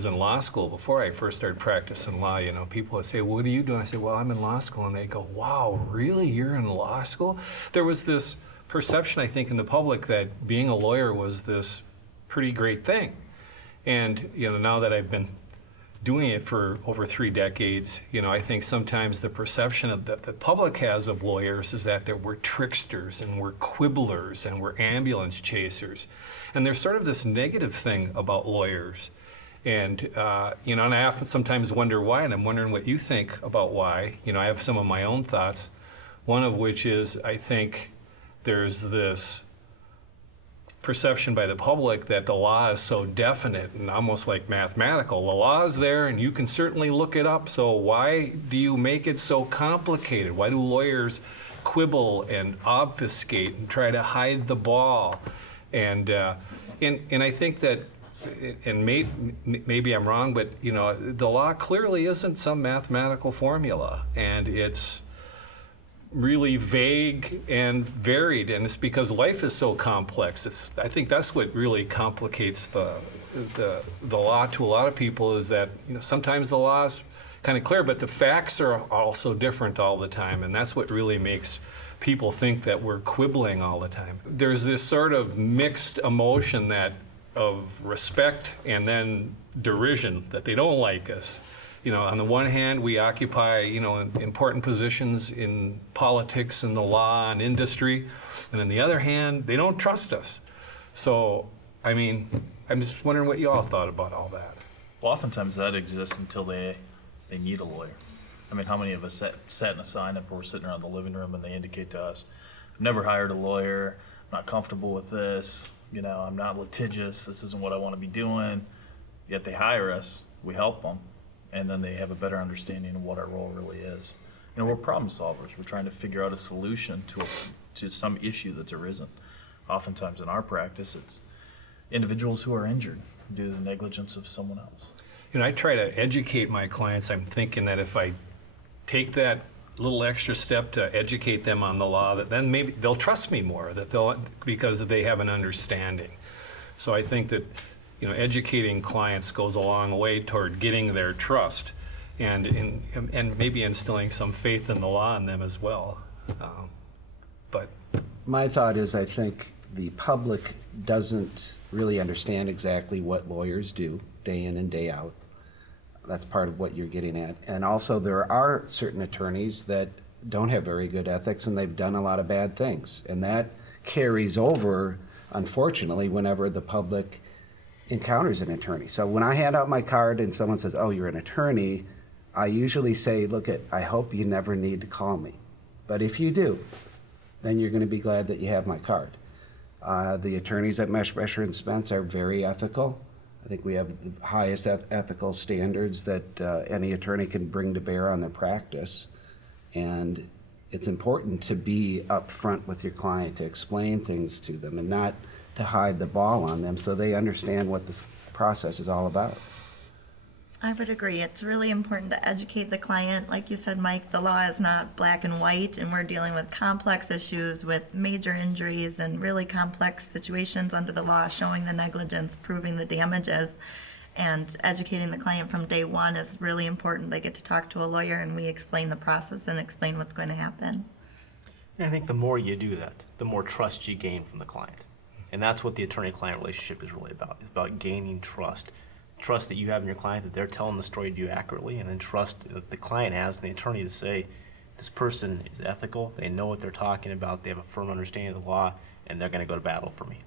was in law school, before I first started practicing law, people would say, well, what are you doing? I said, well, I'm in law school. And they'd go, wow, really? You're in law school? There was this perception, I think, in the public that being a lawyer was this pretty great thing. And, now that I've been doing it for over 3 decades, I think sometimes the perception that the public has of lawyers is that we're tricksters and we're quibblers and we're ambulance chasers. And there's sort of this negative thing about lawyers. And, and I often sometimes wonder why, and I'm wondering what you think about why. I have some of my own thoughts, one of which is I think there's this perception by the public that the law is so definite and almost like mathematical. The law is there and you can certainly look it up, so why do you make it so complicated? Why do lawyers quibble and obfuscate and try to hide the ball? And I think that, and maybe I'm wrong, but the law clearly isn't some mathematical formula, and it's really vague and varied, and it's because life is so complex. I think that's what really complicates the law to a lot of people, is that sometimes the law is kind of clear, but the facts are also different all the time, and that's what really makes people think that we're quibbling all the time. There's this sort of mixed emotion of respect and then derision, that they don't like us. On the one hand, we occupy, important positions in politics and the law and industry, and on the other hand, they don't trust us. So, I'm just wondering what you all thought about all that. Well, oftentimes that exists until they need a lawyer. How many of us sat in a sign-up where we're sitting around the living room and they indicate to us, I've never hired a lawyer, I'm not comfortable with this, I'm not litigious, this isn't what I want to be doing, yet they hire us, we help them, and then they have a better understanding of what our role really is. We're problem solvers. We're trying to figure out a solution to some issue that's arisen. Oftentimes in our practice, it's individuals who are injured due to the negligence of someone else. I try to educate my clients. I'm thinking that if I take that little extra step to educate them on the law, that then maybe they'll trust me more, because they have an understanding. So I think that educating clients goes a long way toward getting their trust, and maybe instilling some faith in the law in them as well. But my thought is, I think the public doesn't really understand exactly what lawyers do day in and day out. That's part of what you're getting at. And also, there are certain attorneys that don't have very good ethics, and they've done a lot of bad things, and that carries over, unfortunately, whenever the public encounters an attorney. So when I hand out my card and someone says, oh, you're an attorney, I usually say, I hope you never need to call me. But if you do, then you're going to be glad that you have my card. The attorneys at Meshbesher Spence are very ethical. I think we have the highest ethical standards that any attorney can bring to bear on their practice. And it's important to be upfront with your client, to explain things to them and not to hide the ball on them, so they understand what this process is all about. I would agree. It's really important to educate the client. Like you said, Mike, the law is not black and white, and we're dealing with complex issues with major injuries and really complex situations under the law, showing the negligence, proving the damages, and educating the client from day one is really important. They get to talk to a lawyer, and we explain the process and explain what's going to happen. And I think the more you do that, the more trust you gain from the client. And that's what the attorney-client relationship is really about. It's about gaining trust. Trust that you have in your client, that they're telling the story to you accurately, and then trust that the client has in the attorney to say, this person is ethical, they know what they're talking about, they have a firm understanding of the law, and they're going to go to battle for me.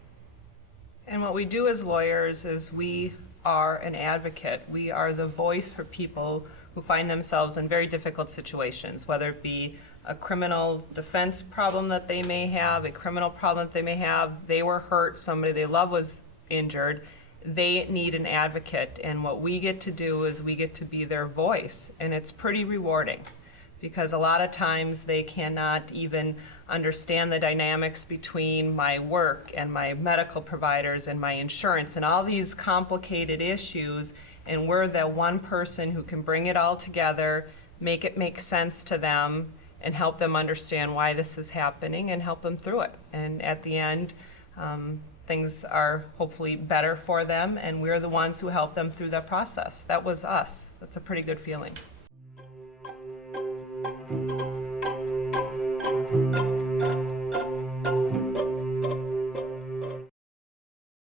And what we do as lawyers is we are an advocate. We are the voice for people who find themselves in very difficult situations, whether it be a criminal defense problem that they may have, a criminal problem that they may have, they were hurt, somebody they love was injured, they need an advocate. And what we get to do is we get to be their voice, and it's pretty rewarding, because a lot of times they cannot even understand the dynamics between my work and my medical providers and my insurance and all these complicated issues, and we're the one person who can bring it all together, make it make sense to them, and help them understand why this is happening and help them through it. And at the end, things are hopefully better for them, and we're the ones who help them through that process. That was us. That's a pretty good feeling.